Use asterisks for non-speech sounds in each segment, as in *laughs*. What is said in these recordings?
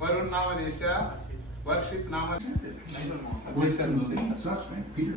వరుణ్ నామదేశ వర్షిత్ నామ suspect. Peter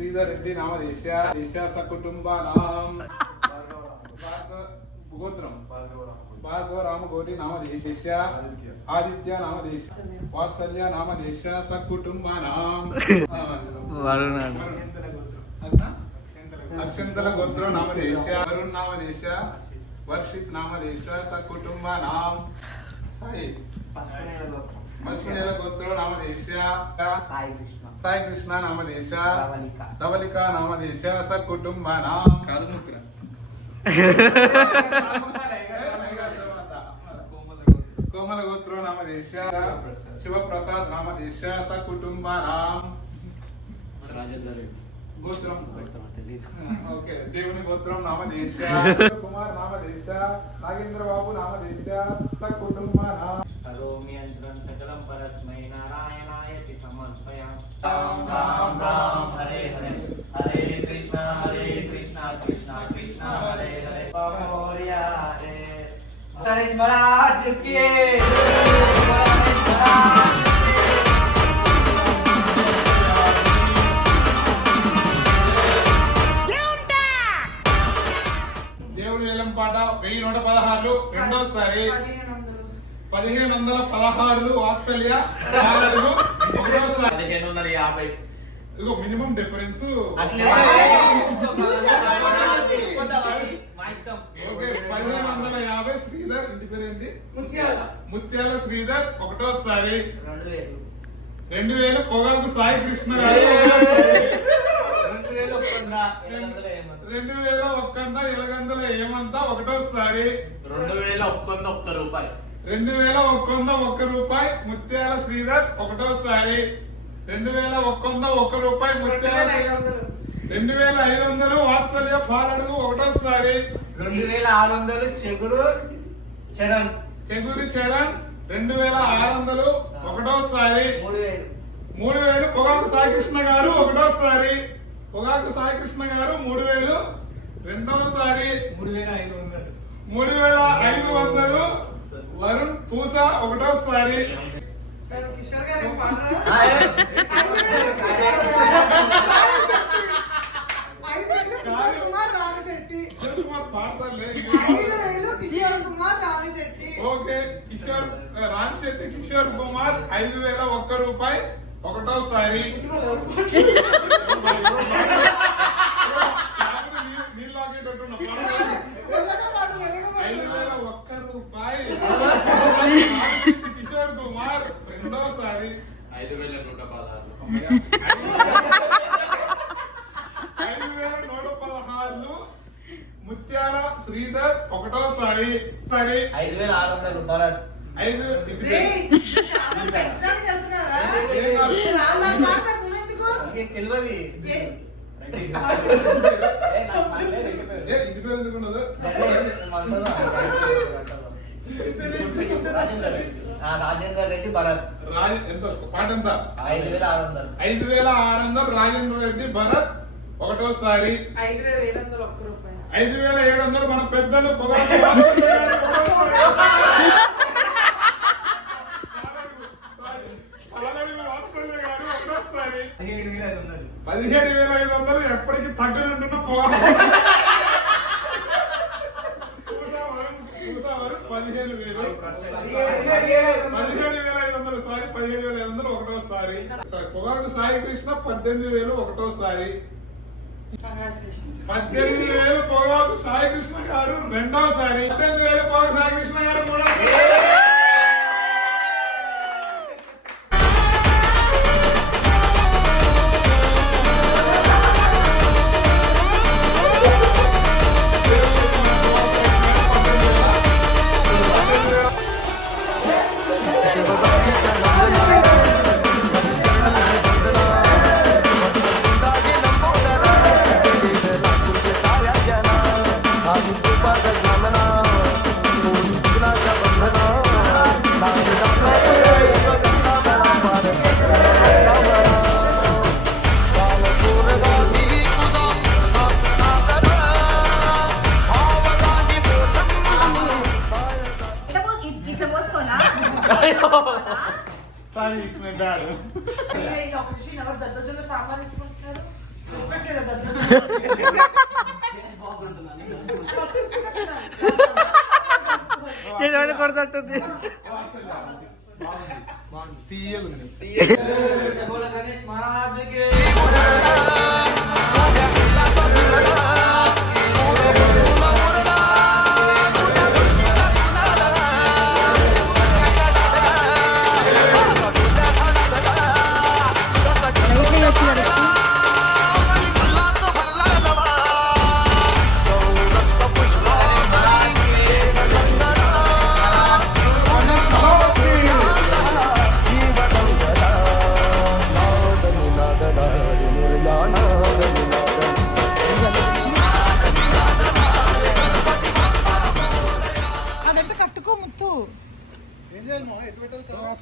Sridhar Reddy నామదేశ దేశ సకుటుంబానాం. భార్గవ- గోత్రం భార్గవ రామగోరి నామదేశ ఆదిత్య నామదేశ వాత్సల్య నామదేశ సకుటుంబానాం. అట్లా? అక్షంతల గోత్రం నామదేశ వరుణ్ నామదేశ వర్షిత్ నామదేశ సకుటుంబానాం. సాయి. పశ్చిమేల గోత్రం. నామదేశ సాయి కృష్ణ. సాయి కృష్ణ నామదేశ. ధవళిక. నామదేశ సకుటుంబానాం కాదు ముక్కుర. కోమల గోత్రం నామదేశ శివప్రసాద్ నామదేశ సకుటుంబానాం గోత్రం. ఓకే. దేవుని గోత్రం నామదేశ *laughs* కుమార్ నామదేశ నాగేంద్ర బాబు నామదేశ సకుటుంబానాం కరోమి యంత్రం సకలం దేవుని వేలం పాట వెయ్యి నూట పదహారులు రెండోసారి పదిహేను వందల. పదహారులు వాత్సల్య పదిహేను వందల యాభై. ఇగో మినిమం డిఫరెన్స్. అట్లే. మా ఇష్టం ఓకే పదిహేను వందల యాభై శ్రీధర్ ఇంటి పేరేంటి ముత్యాల. ముత్యాల శ్రీధర్ ఒకటోసారి. రెండు వేలు. రెండు వేలు పొగాకు సాయి కృష్ణ. రెండు వేలు ఒక్కందా ఎలగందల ఏమంతా ఒకటోసారి. రెండు వేల ఒక్కొంద ఒక్క రూపాయి. రెండు వేల ఒక్కొంద ఒక్క రూపాయి ముత్యాల శ్రీధర్ ఒకటోసారి. రెండు వేల ఒక్కొంద ఒక్క రూపాయి ముత్యాల శ్రీధర్. రెండు వేల ఐదు వందలు వాత్సల్య పాలడుగు ఒకటోసారి. రెండు వేల ఆరు వందలు చెగురు చరణ్. చెగురి చరణ్ రెండు వేల ఆరు వందలు ఒకటోసారి. మూడు వేలు పొగాకు సాయికృష్ణ గారు ఒకటోసారి. పొగాకు సాయికృష్ణ గారు మూడు వేలు. రెండోసారి మూడు వేల ఐదు వందలు. మూడు వేల ఐదు వందలు వరుణ్ పూస ఒకటోసారి. కిషోర్ గారు కుమార్ రామశెట్టి. కుమార్ కిషోర్ కుమార్ రామశెట్టి. ఓకే కిషోర్ రామ్ శెట్టి కిషోర్ కుమార్ ఐదు వేల ఒక్క రూపాయి ఒకటోసారి నీళ్ళు ఆగేటట్టున్నా వెనకబాటు, ఐదు వెనకబాటు. వేల ఒక్క రూపాయి కిషోర్ కుమార్ రెండోసారి ఐదు వేల నూట పదహారు ఐదు వేల నూట పదహారులు ముత్యాల శ్రీధర్ ఒకటోసారి సరి ఐదు వేల ఆరు వందలు భరత్ ఐదు రేయ్, చాలా పెంచడానికి వెళ్తున్నారా? ఏం కాదు. రాళ్ళ మాట నువ్వెందుకు? నీకు తెలియదు. రాజేందర్ రెడ్డి భరత్. రాజ ఎంత? పాట ఎంత? ఐదు వేల ఆరు వందలు. ఐదు వేల ఆరు వందలు రాజేంద్ర రెడ్డి భరత్ ఒకటోసారి. ఐదు వేల ఏడు వందలు ఒక్క రూపాయి. ఐదు వేల ఏడు వందలు మన పెద్దలు పొగాకు *laughs* వాత్సల్య గారు ఒకటోసారి. పలనడుగు వాత్సల్య గారు ఒకటోసారి పదిహేడు వేల ఐదు వందలు పదిహేడు వేల ఐదు వందలు ఎప్పటికీ తగ్గనుంటున్న పొగాకు పూసావరం పదిహేను వేలు. పదిహేడు వేల ఐదు వందలు సారి పదిహేడు వేల ఐదు వందలు ఒకటోసారి. సారీ పొగాకు సాయి కృష్ణ పద్దెనిమిది వేలు ఒకటోసారి. కంగ్రాచులేషన్స్ పద్దెనిమిది వేలు పొగాకు సాయి కృష్ణ గారు రెండోసారి. పద్దెనిమిది వేలు పొగాకు సాయి కృష్ణ గారు మూడోసారి. సారీ డాడ్ ఏదైనా కొడతట్టుంది తీయగుంది తీయగుంది గణేష్ మహారాజుకి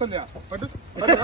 సంధ్య పట్టు పట్టు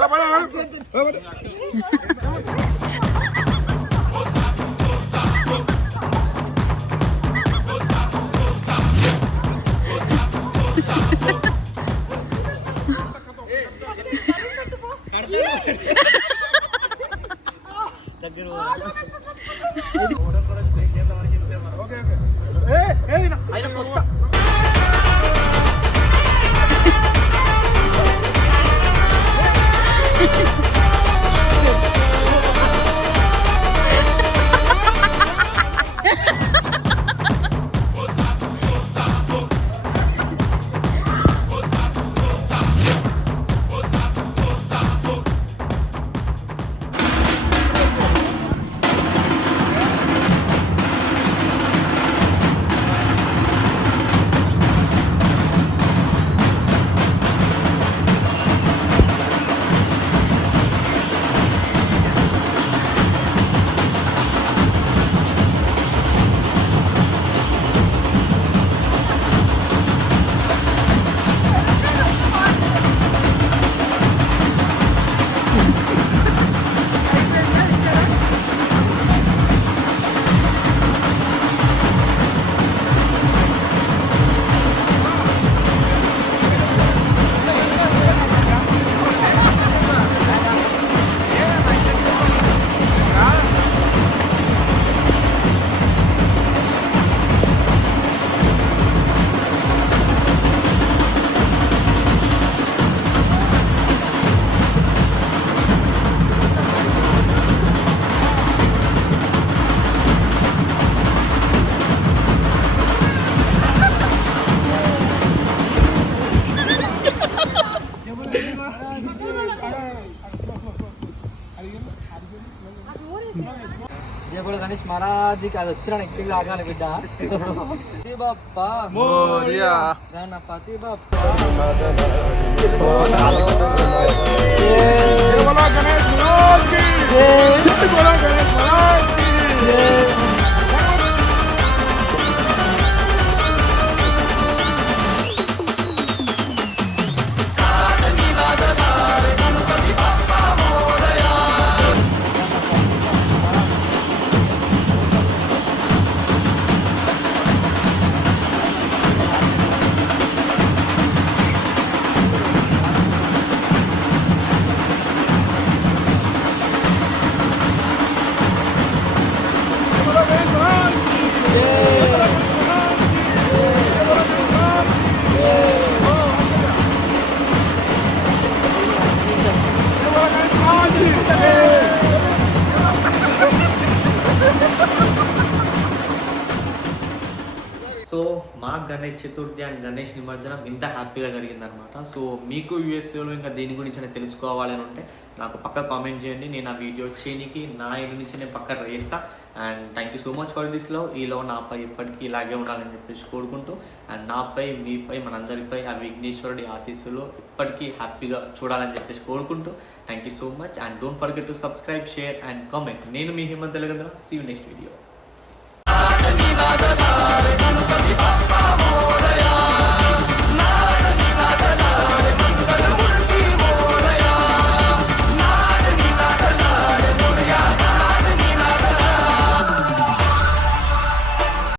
మహారాజ్కి అది వచ్చిన ఎక్కువ ఆగాలి బిడ్డ. పతి బప్ప మోరియా. గణపతి బప్ప. సో మా గణేష్ చతుర్థి అండ్ గణేష్ నిమజ్జనం ఇంత హ్యాపీగా జరిగిందనమాట సో మీకు యూఎస్ఏలో ఇంకా దేని గురించి అయినా తెలుసుకోవాలని ఉంటే నాకు పక్క కామెంట్ చేయండి. నేను ఆ వీడియో చేయడానికి నా ఇల్లు నుంచి నేను పక్క రేస్తా. And thank you so much for this love ఈలో నాపై ఎప్పటికీ ఇలాగే ఉండాలని చెప్పేసి కోరుకుంటూ అండ్ నాపై మీపై మనందరిపై ఆ విఘ్నేశ్వరుడి ఆశీస్సులు ఇప్పటికీ హ్యాపీగా చూడాలని చెప్పేసి కోరుకుంటూ thank you so much and don't forget to subscribe share and comment నేను మీ Himanth Telagandra see you next video காதலார் Ganapathi